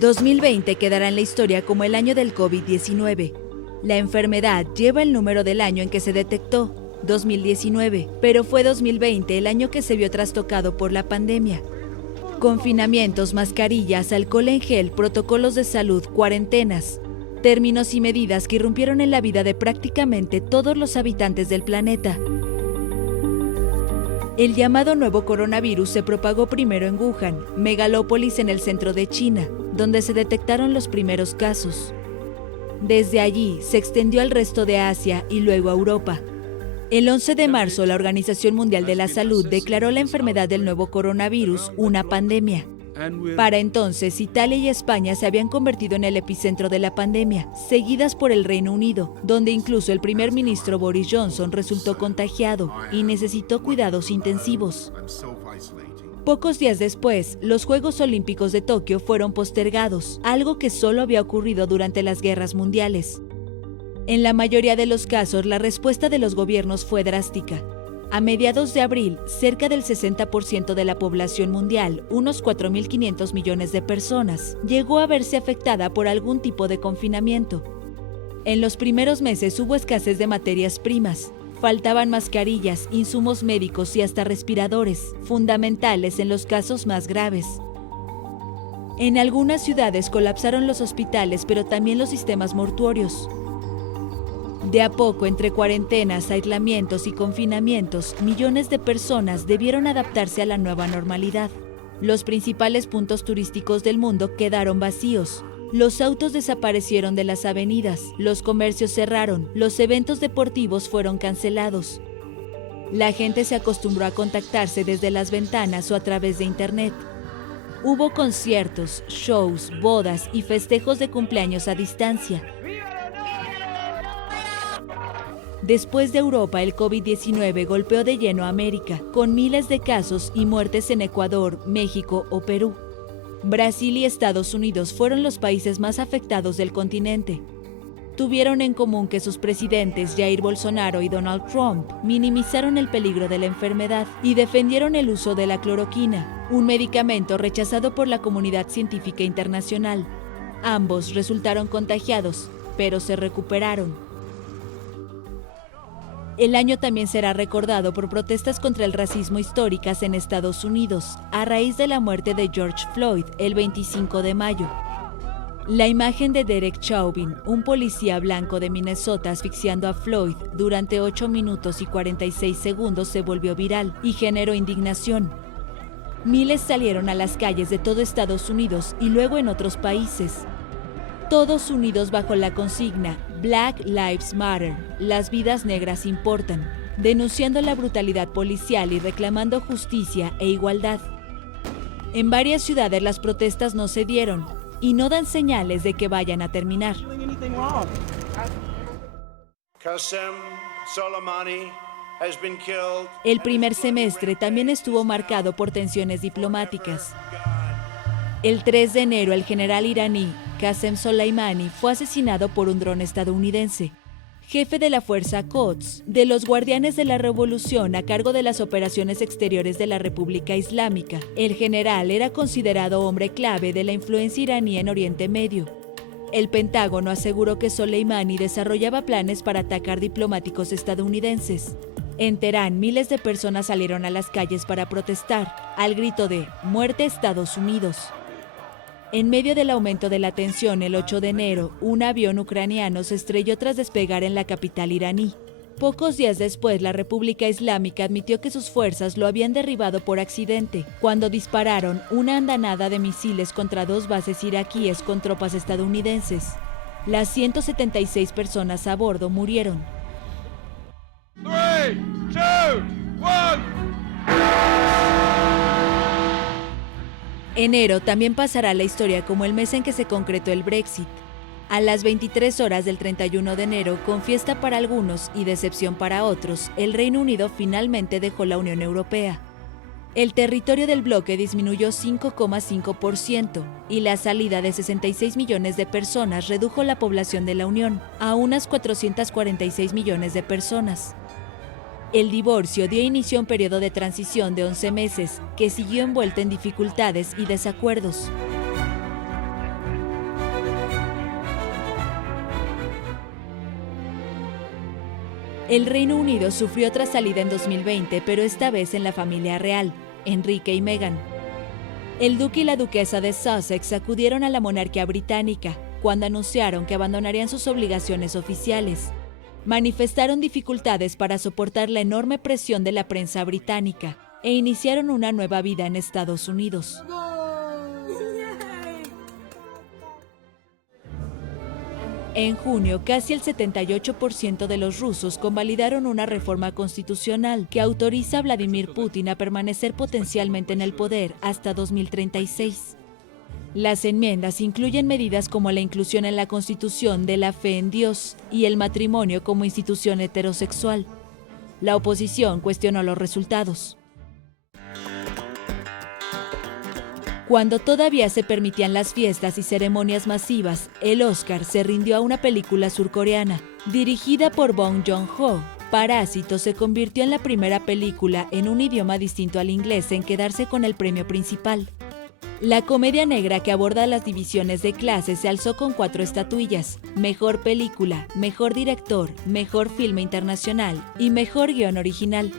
2020 quedará en la historia como el año del COVID-19. La enfermedad lleva el número del año en que se detectó, 2019, pero fue 2020 el año que se vio trastocado por la pandemia. Confinamientos, mascarillas, alcohol en gel, protocolos de salud, cuarentenas, términos y medidas que irrumpieron en la vida de prácticamente todos los habitantes del planeta. El llamado nuevo coronavirus se propagó primero en Wuhan, megalópolis en el centro de China, donde se detectaron los primeros casos. Desde allí se extendió al resto de Asia y luego a Europa. El 11 de marzo, la Organización Mundial de la Salud declaró la enfermedad del nuevo coronavirus una pandemia. Para entonces, Italia y España se habían convertido en el epicentro de la pandemia, seguidas por el Reino Unido, donde incluso el primer ministro Boris Johnson resultó contagiado y necesitó cuidados intensivos. Pocos días después, los Juegos Olímpicos de Tokio fueron postergados, algo que solo había ocurrido durante las guerras mundiales. En la mayoría de los casos, la respuesta de los gobiernos fue drástica. A mediados de abril, cerca del 60% de la población mundial, unos 4.500 millones de personas, llegó a verse afectada por algún tipo de confinamiento. En los primeros meses hubo escasez de materias primas. Faltaban mascarillas, insumos médicos y hasta respiradores, fundamentales en los casos más graves. En algunas ciudades colapsaron los hospitales, pero también los sistemas mortuorios. De a poco, entre cuarentenas, aislamientos y confinamientos, millones de personas debieron adaptarse a la nueva normalidad. Los principales puntos turísticos del mundo quedaron vacíos. Los autos desaparecieron de las avenidas, los comercios cerraron, los eventos deportivos fueron cancelados. La gente se acostumbró a contactarse desde las ventanas o a través de Internet. Hubo conciertos, shows, bodas y festejos de cumpleaños a distancia. Después de Europa, el COVID-19 golpeó de lleno a América, con miles de casos y muertes en Ecuador, México o Perú. Brasil y Estados Unidos fueron los países más afectados del continente. Tuvieron en común que sus presidentes Jair Bolsonaro y Donald Trump minimizaron el peligro de la enfermedad y defendieron el uso de la cloroquina, un medicamento rechazado por la comunidad científica internacional. Ambos resultaron contagiados, pero se recuperaron. El año también será recordado por protestas contra el racismo históricas en Estados Unidos, a raíz de la muerte de George Floyd el 25 de mayo. La imagen de Derek Chauvin, un policía blanco de Minnesota asfixiando a Floyd durante 8 minutos y 46 segundos, se volvió viral y generó indignación. Miles salieron a las calles de todo Estados Unidos y luego en otros países. Todos unidos bajo la consigna Black Lives Matter, las vidas negras importan, denunciando la brutalidad policial y reclamando justicia e igualdad. En varias ciudades las protestas no cedieron y no dan señales de que vayan a terminar. El primer semestre también estuvo marcado por tensiones diplomáticas. El 3 de enero, el general iraní Qasem Soleimani fue asesinado por un dron estadounidense, jefe de la fuerza Quds, de los Guardianes de la Revolución a cargo de las operaciones exteriores de la República Islámica. El general era considerado hombre clave de la influencia iraní en Oriente Medio. El Pentágono aseguró que Soleimani desarrollaba planes para atacar diplomáticos estadounidenses. En Teherán, miles de personas salieron a las calles para protestar, al grito de «Muerte Estados Unidos». En medio del aumento de la tensión, el 8 de enero, un avión ucraniano se estrelló tras despegar en la capital iraní. Pocos días después, la República Islámica admitió que sus fuerzas lo habían derribado por accidente, cuando dispararon una andanada de misiles contra 2 bases iraquíes con tropas estadounidenses. Las 176 personas a bordo murieron. 3, 2, 1. Enero también pasará a la historia como el mes en que se concretó el Brexit. A las 23 horas del 31 de enero, con fiesta para algunos y decepción para otros, el Reino Unido finalmente dejó la Unión Europea. El territorio del bloque disminuyó 5,5% y la salida de 66 millones de personas redujo la población de la Unión a unas 446 millones de personas. El divorcio dio inicio a un periodo de transición de 11 meses, que siguió envuelto en dificultades y desacuerdos. El Reino Unido sufrió otra salida en 2020, pero esta vez en la familia real, Enrique y Meghan. El duque y la duquesa de Sussex acudieron a la monarquía británica cuando anunciaron que abandonarían sus obligaciones oficiales. Manifestaron dificultades para soportar la enorme presión de la prensa británica e iniciaron una nueva vida en Estados Unidos. En junio, casi el 78% de los rusos convalidaron una reforma constitucional que autoriza a Vladimir Putin a permanecer potencialmente en el poder hasta 2036. Las enmiendas incluyen medidas como la inclusión en la Constitución de la fe en Dios y el matrimonio como institución heterosexual. La oposición cuestionó los resultados. Cuando todavía se permitían las fiestas y ceremonias masivas, el Oscar se rindió a una película surcoreana. Dirigida por Bong Joon-ho, Parásito se convirtió en la primera película en un idioma distinto al inglés en quedarse con el premio principal. La comedia negra que aborda las divisiones de clases se alzó con 4 estatuillas: Mejor Película, Mejor Director, Mejor Filme Internacional y Mejor Guión Original.